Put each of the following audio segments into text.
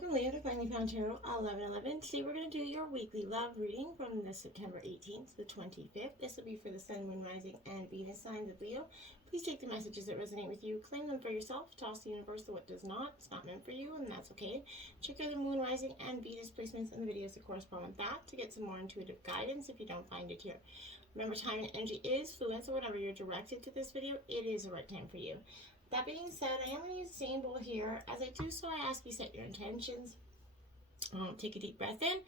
Welcome, Leo, to Finally Found Tarot 1111. Today we're going to do your weekly love reading from the September 18th to the 25th. This will be for the Sun, Moon, Rising, and Venus signs of Leo. Please take the messages that resonate with you, claim them for yourself, toss the universe to what does not. It's not meant for you, and that's okay. Check out the Moon, Rising, and Venus placements in the videos that correspond with that to get some more intuitive guidance if you don't find it here. Remember, time and energy is fluid, so whenever you're directed to this video, it is the right time for you. That being said, I am going to use the same bowl here. As I do so, I ask you set your intentions. Take a deep breath in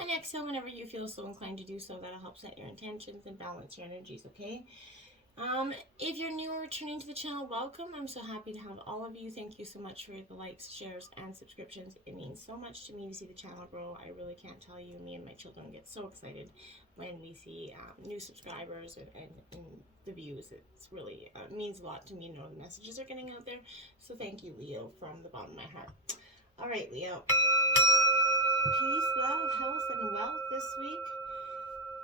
and exhale whenever you feel so inclined to do so. That'll help set your intentions and balance your energies, okay? If you're new or returning to the channel, welcome. I'm so happy to have all of you. Thank you so much for the likes, shares, and subscriptions. It means so much to me to see the channel grow. I really can't tell you. Me and my children get so excited when we see new subscribers and the views. It's really means a lot to me to know the messages are getting out there. So thank you, Leo, from the bottom of my heart. All right, Leo. Peace, love, health, and wealth this week.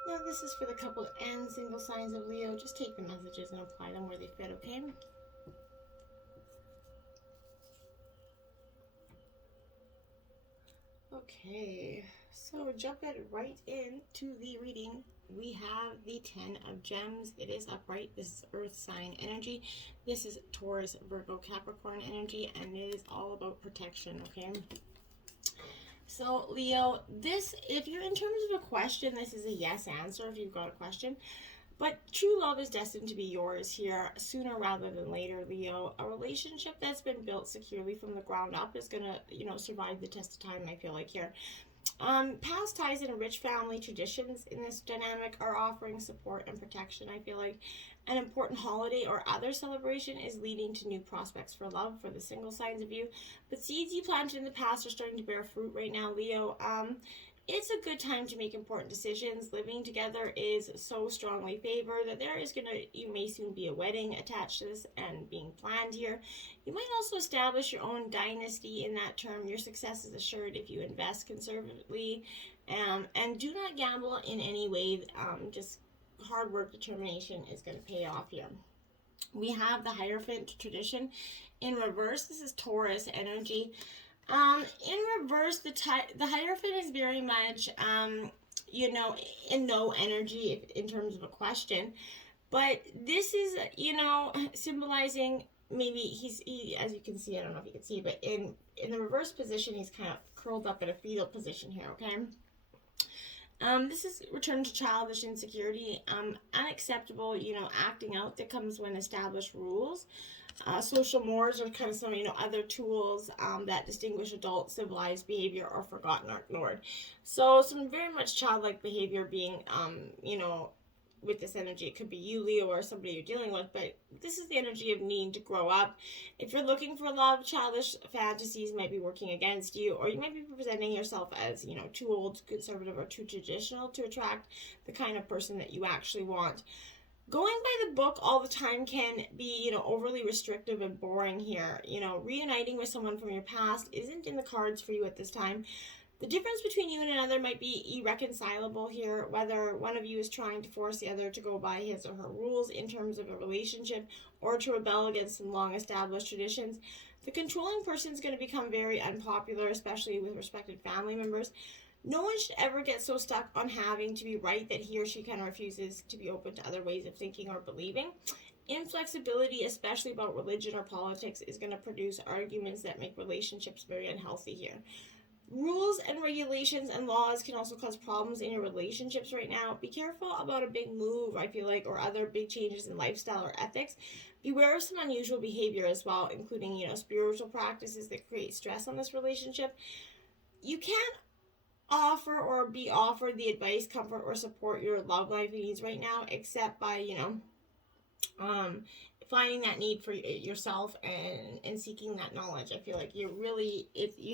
Now this is for the couple and single signs of Leo. Just take the messages and apply them where they fit, okay? Okay, so jumping right into the reading, we have the 10 of Gems. It is upright. This is Earth sign energy. This is Taurus, Virgo, Capricorn energy, and it is all about protection, okay? So, Leo, this, if you're in terms of a question, this is a yes answer if you've got a question. But true love is destined to be yours here sooner rather than later, Leo. A relationship that's been built securely from the ground up is going to, survive the test of time, I feel like here. Past ties and rich family traditions in this dynamic are offering support and protection. I feel like an important holiday or other celebration is leading to new prospects for love for the single signs of you. But seeds you planted in the past are starting to bear fruit right now, Leo. It's a good time to make important decisions. Living together is so strongly favored that you may soon be a wedding attached to this and being planned here. You might also establish your own dynasty in that term. Your success is assured if you invest conservatively, and do not gamble in any way. Just hard work, determination is going to pay off here. We have the Hierophant tradition in reverse. This is Taurus energy. In reverse, the Hierophant is very much, in no energy in terms of a question. But this is, symbolizing maybe he, as you can see, I don't know if you can see, but in the reverse position, he's kind of curled up in a fetal position here, okay? This is return to childish insecurity, unacceptable, acting out that comes when established rules. Social mores are kind of some, other tools that distinguish adult civilized behavior are forgotten or ignored. So some very much childlike behavior being, with this energy. It could be you, Leo, or somebody you're dealing with, but this is the energy of needing to grow up. If you're looking for love, childish fantasies might be working against you, or you might be presenting yourself as, too old, conservative, or too traditional to attract the kind of person that you actually want. Going by the book all the time can be, overly restrictive and boring here. Reuniting with someone from your past isn't in the cards for you at this time. The difference between you and another might be irreconcilable here, whether one of you is trying to force the other to go by his or her rules in terms of a relationship or to rebel against some long-established traditions. The controlling person is going to become very unpopular, especially with respected family members. No one should ever get so stuck on having to be right that he or she kind of refuses to be open to other ways of thinking or believing. Inflexibility, especially about religion or politics, is going to produce arguments that make relationships very unhealthy here. Rules and regulations and laws can also cause problems in your relationships right now. Be careful about a big move, I feel like, or other big changes in lifestyle or ethics. Beware of some unusual behavior as well, including, spiritual practices that create stress on this relationship. You can't offer or be offered the advice, comfort, or support your love life needs right now, except by, finding that need for yourself and seeking that knowledge. I feel like you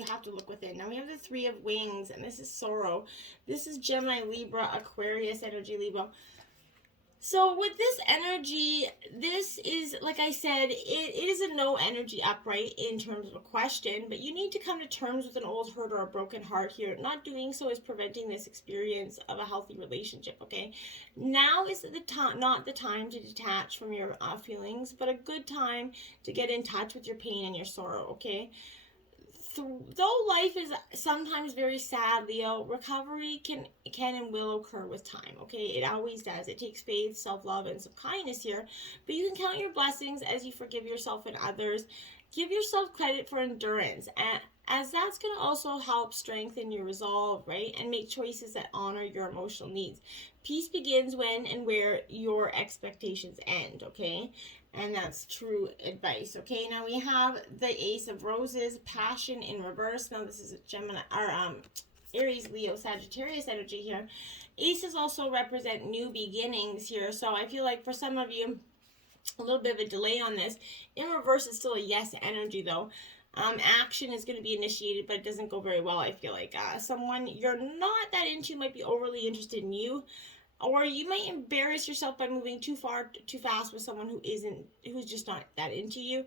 have to look within. Now we have the Three of Wings, and this is sorrow. This is Gemini, Libra, Aquarius energy, Libra. So with this energy, this is, like I said, it is a no energy upright in terms of a question, but you need to come to terms with an old hurt or a broken heart here. Not doing so is preventing this experience of a healthy relationship, okay? Now is not the time to detach from your feelings, but a good time to get in touch with your pain and your sorrow, okay? though life is sometimes very sad, Leo, recovery can and will occur with time, okay? It always does. It takes faith, self-love, and some kindness here. But you can count your blessings as you forgive yourself and others. Give yourself credit for endurance, and as that's going to also help strengthen your resolve, right? And make choices that honor your emotional needs. Peace begins when and where your expectations end, okay? And that's true advice, okay? Now we have the Ace of Roses, passion in reverse. Now this is a Gemini, or Aries, Leo, Sagittarius energy here. Aces also represent new beginnings here. So I feel like for some of you, a little bit of a delay on this. In reverse is still a yes energy though. Action is going to be initiated, but it doesn't go very well, I feel like. Someone you're not that into might be overly interested in you, or you might embarrass yourself by moving too fast with someone who's just not that into you.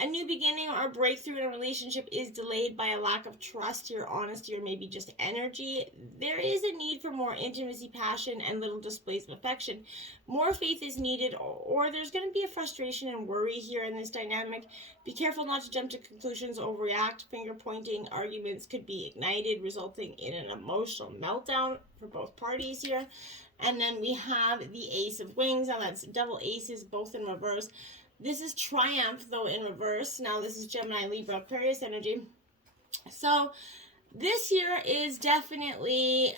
A new beginning or a breakthrough in a relationship is delayed by a lack of trust, your honesty, or maybe just energy. There is a need for more intimacy, passion, and little displays of affection. More faith is needed, or there's going to be a frustration and worry here in this dynamic. Be careful not to jump to conclusions, overreact. Finger pointing arguments could be ignited, resulting in an emotional meltdown for both parties here. And then we have the Ace of Wings. Now that's double aces, both in reverse. This is triumph, though, in reverse. Now, this is Gemini, Libra, Aquarius energy. So, this here is definitely,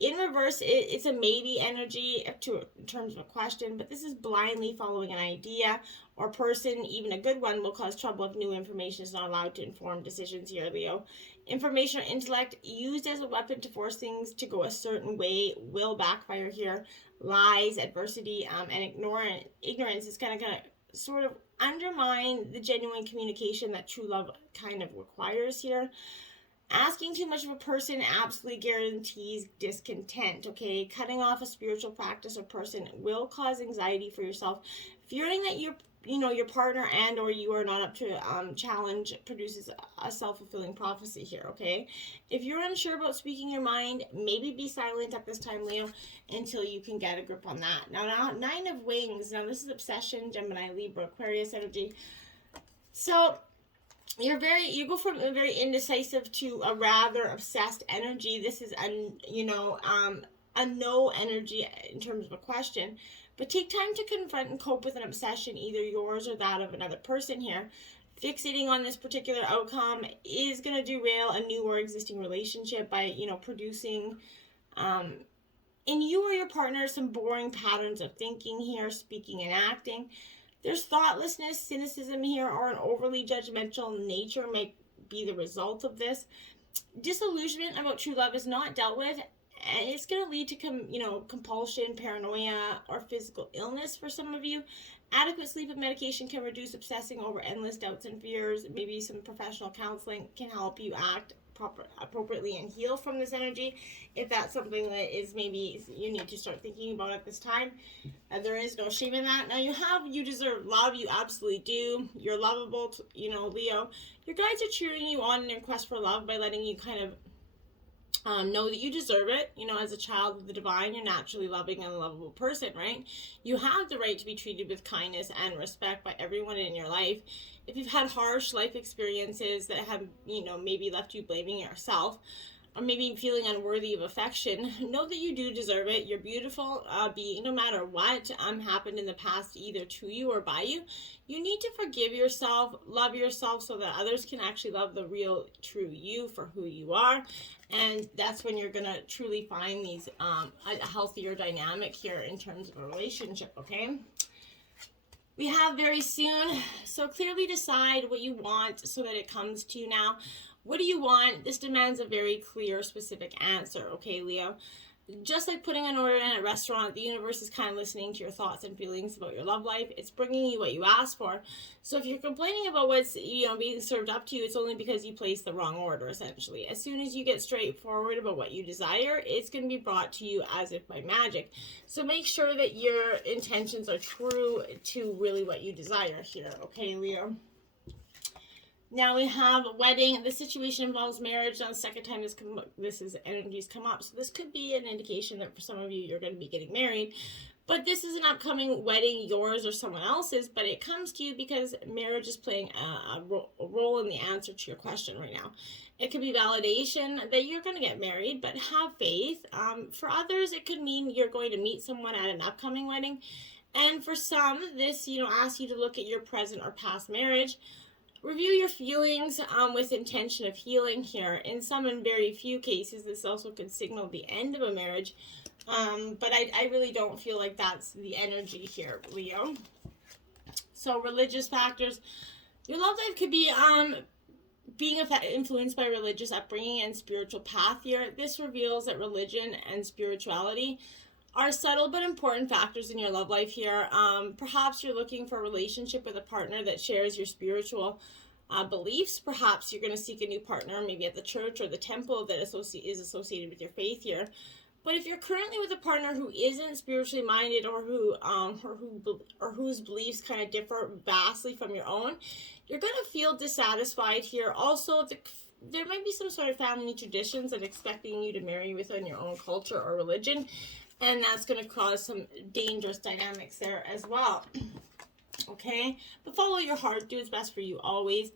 in reverse, it's a maybe energy in terms of a question, but this is blindly following an idea or person, even a good one, will cause trouble if new information is not allowed to inform decisions here, Leo. Information or intellect used as a weapon to force things to go a certain way will backfire here. Lies, adversity, and ignorance is kind of sort of undermine the genuine communication that true love kind of requires here. Asking too much of a person absolutely guarantees discontent, okay? Cutting off a spiritual practice or person will cause anxiety for yourself. Fearing that your partner and or you are not up to challenge produces a self-fulfilling prophecy here, okay? If you're unsure about speaking your mind, maybe be silent at this time, Leo, until you can get a grip on that. Now 9 of Wings. Now, this is obsession, Gemini, Libra, Aquarius energy. So, you go from a very indecisive to a rather obsessed energy. This is a no energy in terms of a question. But take time to confront and cope with an obsession, either yours or that of another person here. Fixating on this particular outcome is going to derail a new or existing relationship by, producing in you or your partner some boring patterns of thinking here, speaking and acting. There's thoughtlessness, cynicism here, or an overly judgmental nature might be the result of this. Disillusionment about true love is not dealt with, and it's going to lead to compulsion, paranoia, or physical illness for some of you. Adequate sleep and medication can reduce obsessing over endless doubts and fears. Maybe some professional counseling can help you act appropriately and heal from this energy, if that's something that is maybe you need to start thinking about at this time. There is no shame in that. Now you deserve love. You absolutely do. You're lovable, Leo. Your guides are cheering you on in your quest for love by letting you kind of know that you deserve it. As a child of the divine, you're naturally loving and a lovable person, right? You have the right to be treated with kindness and respect by everyone in your life. If you've had harsh life experiences that have, maybe left you blaming yourself, or maybe feeling unworthy of affection, know that you do deserve it. You're beautiful being, no matter what happened in the past, either to you or by you. You need to forgive yourself, love yourself, so that others can actually love the real, true you for who you are. And that's when you're going to truly find these a healthier dynamic here in terms of a relationship, okay? We have very soon, so clearly decide what you want so that it comes to you now. What do you want? This demands a very clear, specific answer, okay, Leo? Just like putting an order in a restaurant, the universe is kind of listening to your thoughts and feelings about your love life. It's bringing you what you asked for. So if you're complaining about what's, being served up to you, it's only because you placed the wrong order, essentially. As soon as you get straightforward about what you desire, it's going to be brought to you as if by magic. So make sure that your intentions are true to really what you desire here, okay, Leo? Now we have wedding. This situation involves marriage. Now the second time this energies come up. So this could be an indication that for some of you, you're going to be getting married. But this is an upcoming wedding, yours or someone else's, but it comes to you because marriage is playing a role in the answer to your question right now. It could be validation that you're going to get married, but have faith. For others, it could mean you're going to meet someone at an upcoming wedding. And for some, this, asks you to look at your present or past marriage. Review your feelings with intention of healing here. In some and very few cases, this also could signal the end of a marriage. But I really don't feel like that's the energy here, Leo. So religious factors. Your love life could be being influenced by religious upbringing and spiritual path here. This reveals that religion and spirituality are subtle but important factors in your love life here. Perhaps you're looking for a relationship with a partner that shares your spiritual beliefs. Perhaps you're going to seek a new partner, maybe at the church or the temple that is associated with your faith here. But if you're currently with a partner who isn't spiritually minded or whose beliefs kind of differ vastly from your own, you're going to feel dissatisfied here. Also, there might be some sort of family traditions that expecting you to marry within your own culture or religion, and that's going to cause some dangerous dynamics there as well. Okay, but follow your heart. Do what's best for you always.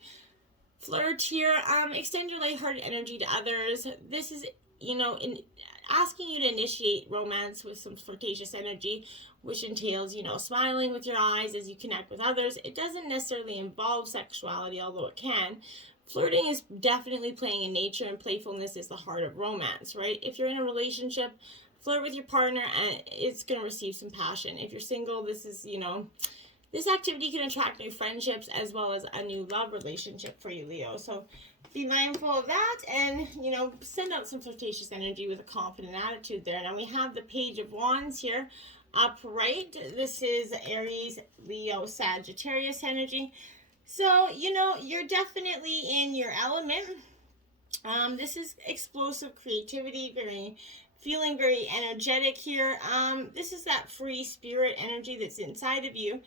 Flirt here. Extend your lighthearted energy to others. This is, in asking you to initiate romance with some flirtatious energy, which entails, smiling with your eyes as you connect with others. It doesn't necessarily involve sexuality, although it can. Flirting is definitely playing in nature, and playfulness is the heart of romance, right? If you're in a relationship, flirt with your partner and it's going to receive some passion. If you're single, this is, this activity can attract new friendships as well as a new love relationship for you, Leo. So be mindful of that and, send out some flirtatious energy with a confident attitude there. Now we have the Page of Wands here upright. This is Aries, Leo, Sagittarius energy. So, you're definitely in your element. This is explosive creativity, feeling very energetic here. This is that free spirit energy that's inside of you.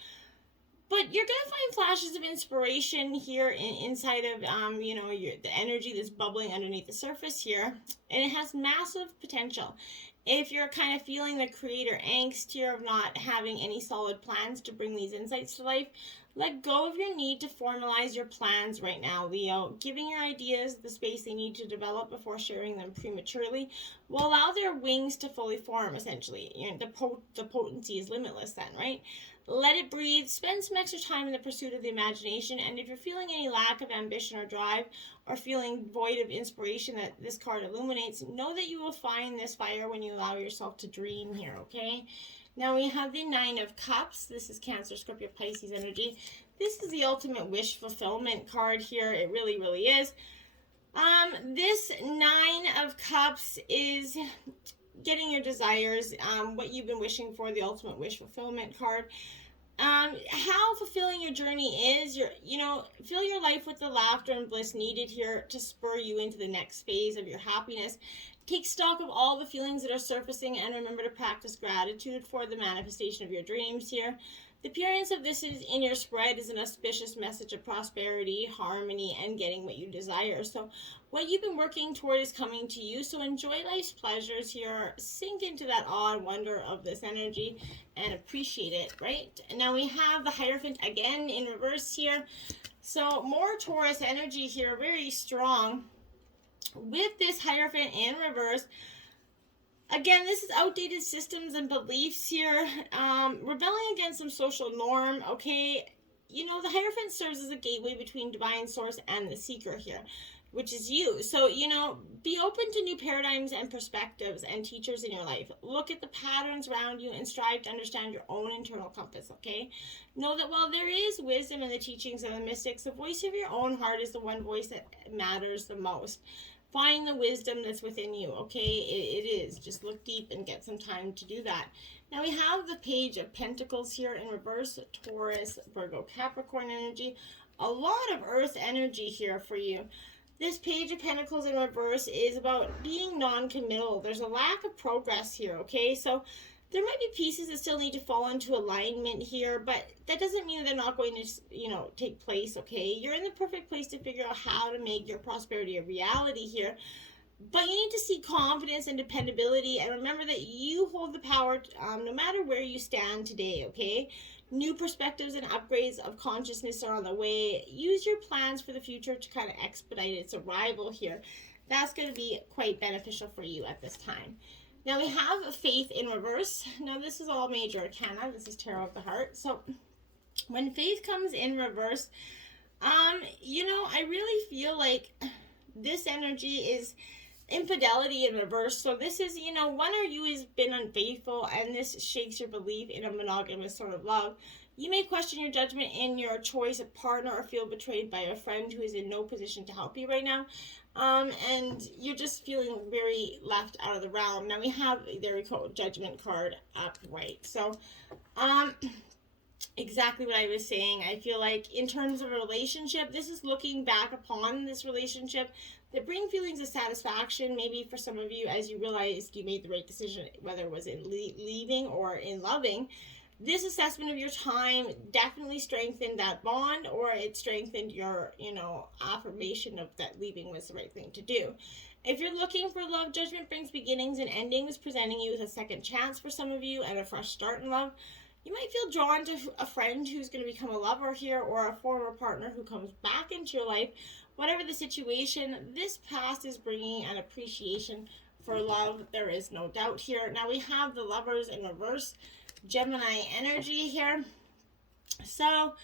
But you're going to find flashes of inspiration here inside of, the energy that's bubbling underneath the surface here. And it has massive potential. If you're kind of feeling the creator angst here of not having any solid plans to bring these insights to life, let go of your need to formalize your plans right now, Leo. Giving your ideas the space they need to develop before sharing them prematurely will allow their wings to fully form, essentially. The potency is limitless then, right? Let it breathe. Spend some extra time in the pursuit of the imagination. And if you're feeling any lack of ambition or drive or feeling void of inspiration that this card illuminates, know that you will find this fire when you allow yourself to dream here, okay? Now we have the Nine of Cups. This is Cancer, Scorpio, Pisces energy. This is the ultimate wish fulfillment card here. It really, really is. This Nine of Cups is getting your desires, what you've been wishing for, the ultimate wish fulfillment card. How fulfilling your journey is, fill your life with the laughter and bliss needed here to spur you into the next phase of your happiness. Take stock of all the feelings that are surfacing and remember to practice gratitude for the manifestation of your dreams here. The appearance of this in your spread is an auspicious message of prosperity, harmony, and getting what you desire. So what you've been working toward is coming to you. So enjoy life's pleasures here. Sink into that awe and wonder of this energy and appreciate it, right? And now we have the Hierophant again in reverse here. So more Taurus energy here, very strong. With this Hierophant in reverse, again, this is outdated systems and beliefs here, rebelling against some social norm, okay? The Hierophant serves as a gateway between divine source and the seeker here, which is you. So, be open to new paradigms and perspectives and teachers in your life. Look at the patterns around you and strive to understand your own internal compass, okay? Know that while there is wisdom in the teachings of the mystics, the voice of your own heart is the one voice that matters the most. Find the wisdom that's within you, okay? It is. Just look deep and get some time to do that. Now we have the Page of Pentacles here in reverse, Taurus, Virgo, Capricorn energy. A lot of Earth energy here for you. This Page of Pentacles in reverse is about being non-committal. There's a lack of progress here, okay? So there might be pieces that still need to fall into alignment here, but that doesn't mean they're not going to, take place, okay? You're in the perfect place to figure out how to make your prosperity a reality here. But you need to see confidence and dependability, and remember that you hold the power no matter where you stand today, okay? New perspectives and upgrades of consciousness are on the way. Use your plans for the future to kind of expedite its arrival here. That's going to be quite beneficial for you at this time. Now we have faith in reverse. Now this is all major arcana. This is tarot of the heart. So when faith comes in reverse, I really feel like this energy is infidelity in reverse. So this is, one or you has been unfaithful, and this shakes your belief in a monogamous sort of love. You may question your judgment in your choice of partner or feel betrayed by a friend who is in no position to help you right now. And you're just feeling very left out of the realm. Now we have, there we go, judgment card upright. So, exactly what I was saying. I feel like in terms of a relationship, this is looking back upon this relationship that bring feelings of satisfaction, maybe for some of you, as you realized you made the right decision, whether it was in leaving or in loving. This assessment of your time definitely strengthened that bond, or it strengthened your, affirmation of that leaving was the right thing to do. If you're looking for love, judgment brings beginnings and endings, presenting you with a second chance for some of you and a fresh start in love. You might feel drawn to a friend who's going to become a lover here, or a former partner who comes back into your life. Whatever the situation, this past is bringing an appreciation for love. There is no doubt here. Now we have the Lovers in reverse, Gemini energy here. So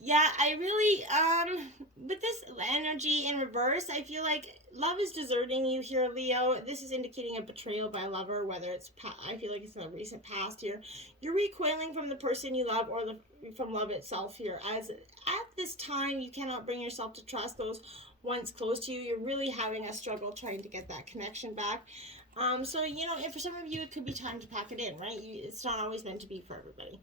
yeah, I really, with this energy in reverse, I feel like love is deserting you here, Leo. This is indicating a betrayal by a lover, whether it's, I feel like it's in the recent past here. You're recoiling from the person you love, or from love itself here. As at this time, you cannot bring yourself to trust those once close to you. You're really having a struggle trying to get that connection back. So, and for some of you, it could be time to pack it in, right? It's not always meant to be for everybody.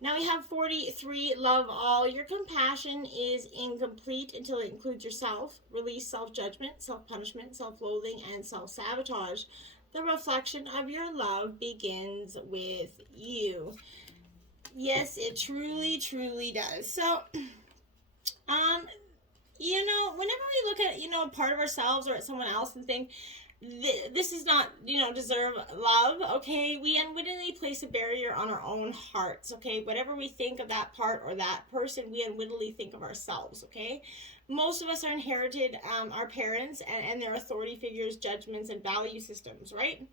Now we have 43, love all. Your compassion is incomplete until it includes yourself. Release self-judgment, self-punishment, self-loathing, and self-sabotage. The reflection of your love begins with you. Yes, it truly, truly does. So, whenever we look at, part of ourselves or at someone else and think, this is not, deserve love, okay? We unwittingly place a barrier on our own hearts, okay? Whatever we think of that part or that person, we unwittingly think of ourselves, okay? Most of us are inherited our parents and their authority figures, judgments, and value systems, right?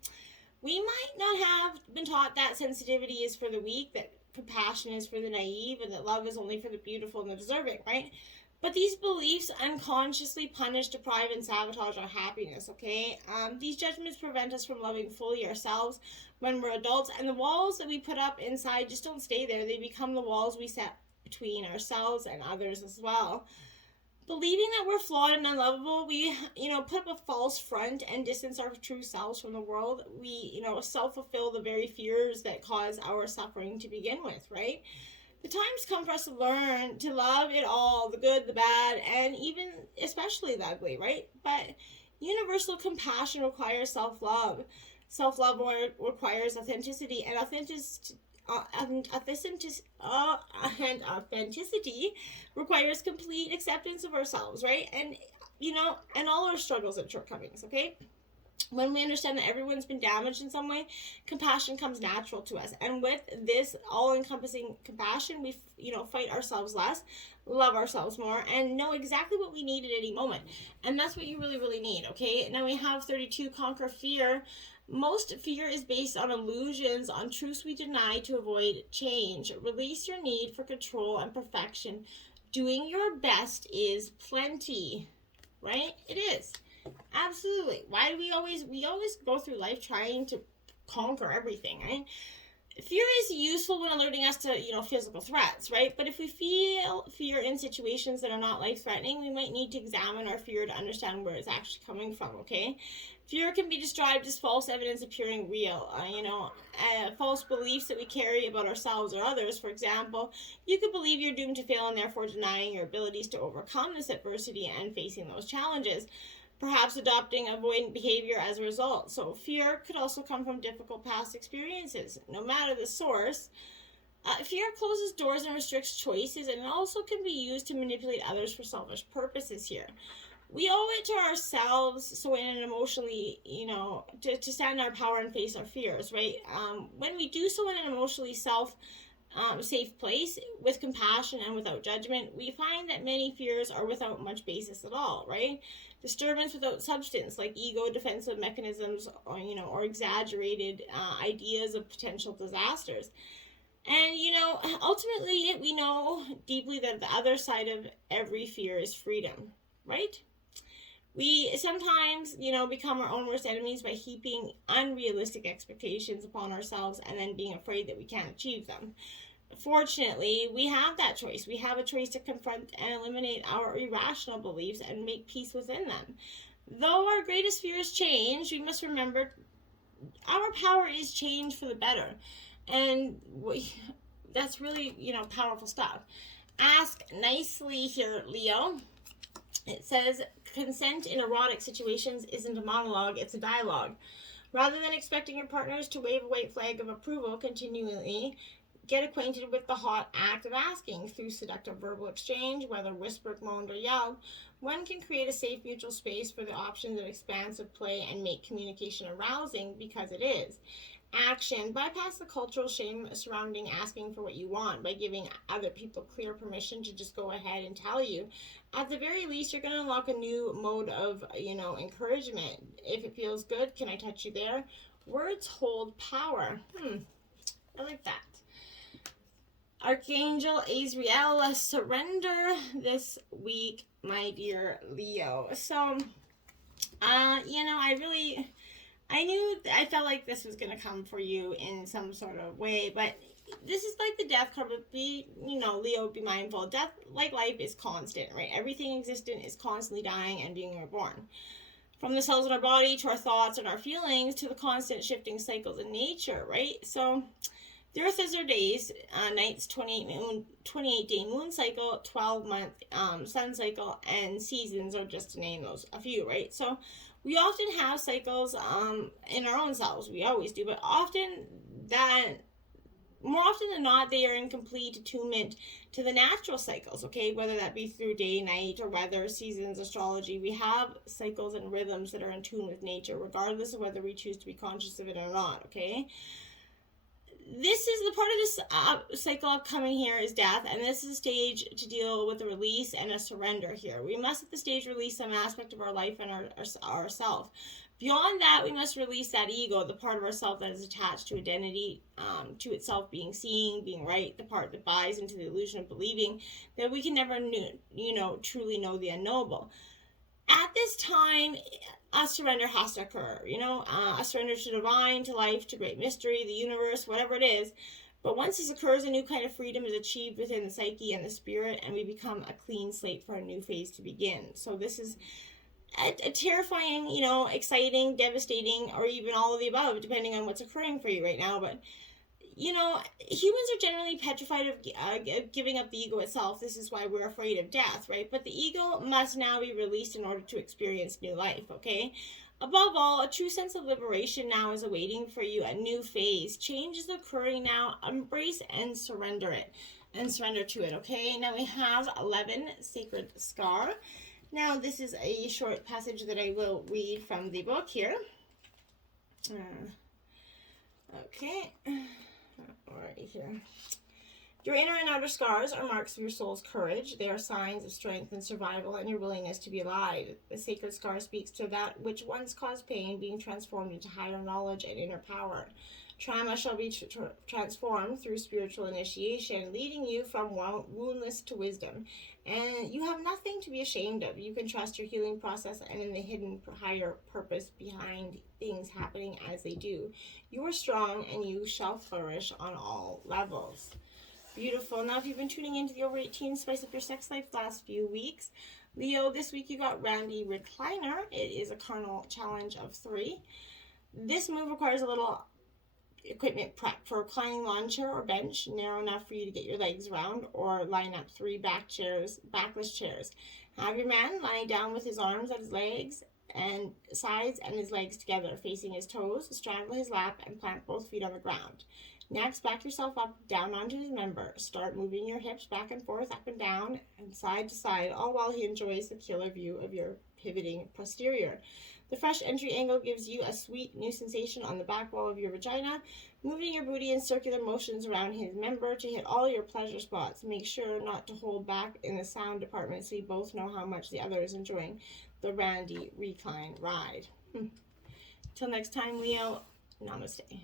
We might not have been taught that sensitivity is for the weak, that compassion is for the naive, and that love is only for the beautiful and the deserving, right? But these beliefs unconsciously punish, deprive, and sabotage our happiness, okay? These judgments prevent us from loving fully ourselves when we're adults, and the walls that we put up inside just don't stay there. They become the walls we set between ourselves and others as well. Believing that we're flawed and unlovable, we, put up a false front and distance our true selves from the world. We, self-fulfill the very fears that cause our suffering to begin with, right? The time's come for us to learn to love it all, the good, the bad, and even especially the ugly, right? But universal compassion requires self-love. Self-love requires authenticity, and authenticity requires complete acceptance of ourselves, right? And, and all our struggles and shortcomings, okay? When we understand that everyone's been damaged in some way, compassion comes natural to us. And with this all-encompassing compassion, we, fight ourselves less, love ourselves more, and know exactly what we need at any moment. And that's what you really, really need, okay? Now we have 32, conquer fear. Most fear is based on illusions, on truths we deny to avoid change. Release your need for control and perfection. Doing your best is plenty, right? It is. Absolutely. Why do we always go through life trying to conquer everything, right? Fear is useful when alerting us to, physical threats, right? But if we feel fear in situations that are not life-threatening, we might need to examine our fear to understand where it's actually coming from, okay? Fear can be described as false evidence appearing real, false beliefs that we carry about ourselves or others. For example, you could believe you're doomed to fail and therefore denying your abilities to overcome this adversity and facing those challenges. Perhaps adopting avoidant behavior as a result. So fear could also come from difficult past experiences. No matter the source, fear closes doors and restricts choices, and it also can be used to manipulate others for selfish purposes here. we owe it to ourselves, so in an emotionally, to stand in our power and face our fears, right? When we do so in an emotionally safe place with compassion and without judgment, we find that many fears are without much basis at all, right? Disturbance without substance, like ego defensive mechanisms, or exaggerated ideas of potential disasters. And ultimately, we know deeply that the other side of every fear is freedom, right? We sometimes, become our own worst enemies by heaping unrealistic expectations upon ourselves and then being afraid that we can't achieve them. Fortunately, we have that choice. We have a choice to confront and eliminate our irrational beliefs and make peace within them. Though our greatest fears change, we must remember our power is change for the better. And that's really, powerful stuff. Ask nicely here, Leo. It says, consent in erotic situations isn't a monologue, it's a dialogue. Rather than expecting your partners to wave a white flag of approval continually, get acquainted with the hot act of asking. Through seductive verbal exchange, whether whispered, moaned, or yelled, one can create a safe mutual space for the options of expansive play and make communication arousing, because it is. Action. Bypass the cultural shame surrounding asking for what you want by giving other people clear permission to just go ahead and tell you. At the very least, you're going to unlock a new mode of, encouragement. If it feels good, can I touch you there? Words hold power. I like that. Archangel Azrael, surrender this week, my dear Leo. So, I felt like this was going to come for you in some sort of way, but this is like the death card. Leo, be mindful. Death, like life, is constant, right? Everything existent is constantly dying and being reborn. From the cells in our body to our thoughts and our feelings to the constant shifting cycles in nature, right? So, the Earth is our days, nights, 28-day moon cycle, 12-month sun cycle, and seasons are just to name those a few, right? So we often have cycles in our own selves. We always do, but more often than not, they are in complete attunement to the natural cycles, okay? Whether that be through day, night, or weather, seasons, astrology, we have cycles and rhythms that are in tune with nature, regardless of whether we choose to be conscious of it or not, okay? This is the part of this cycle coming here is death, and this is a stage to deal with a release and a surrender here. We must at the stage release some aspect of our life and our self. Beyond that, we must release that ego, the part of ourself that is attached to identity, to itself being seen, being right, the part that buys into the illusion of believing that we can never, truly know the unknowable. At this time, a surrender has to occur, a surrender to divine, to life, to great mystery, the universe, whatever it is. But once this occurs, a new kind of freedom is achieved within the psyche and the spirit, and we become a clean slate for a new phase to begin. So this is a terrifying, exciting, devastating, or even all of the above, depending on what's occurring for you right now. But humans are generally petrified of giving up the ego itself. This is why we're afraid of death, right? But the ego must now be released in order to experience new life, okay? Above all, a true sense of liberation now is awaiting for you, a new phase. Change is occurring now. Embrace and surrender it. And surrender to it, okay? Now we have 11 Sacred Scar. Now this is a short passage that I will read from the book here. Okay. Right here. Your inner and outer scars are marks of your soul's courage. They are signs of strength and survival and your willingness to be alive. The sacred scar speaks to that which once caused pain being transformed into higher knowledge and inner power. Trauma shall be transformed through spiritual initiation, leading you from woundless to wisdom. And you have nothing to be ashamed of. You can trust your healing process and in the hidden higher purpose behind things happening as they do. You are strong and you shall flourish on all levels. Beautiful. Now, if you've been tuning into the Over 18 Spice Up Your Sex Life last few weeks, Leo, this week you got Randy Recliner. It is a carnal challenge of 3. This move requires a little equipment prep for a reclining lawn chair or bench, narrow enough for you to get your legs around, or line up 3 backless chairs. Have your man lying down with his arms at his legs and sides and his legs together, facing his toes, straddle his lap, and plant both feet on the ground. Next, back yourself up, down onto his member. Start moving your hips back and forth, up and down, and side to side, all while he enjoys the killer view of your pivoting posterior. The fresh entry angle gives you a sweet new sensation on the back wall of your vagina, moving your booty in circular motions around his member to hit all your pleasure spots. Make sure not to hold back in the sound department so you both know how much the other is enjoying the Randy Recline ride. Till next time, Leo, namaste.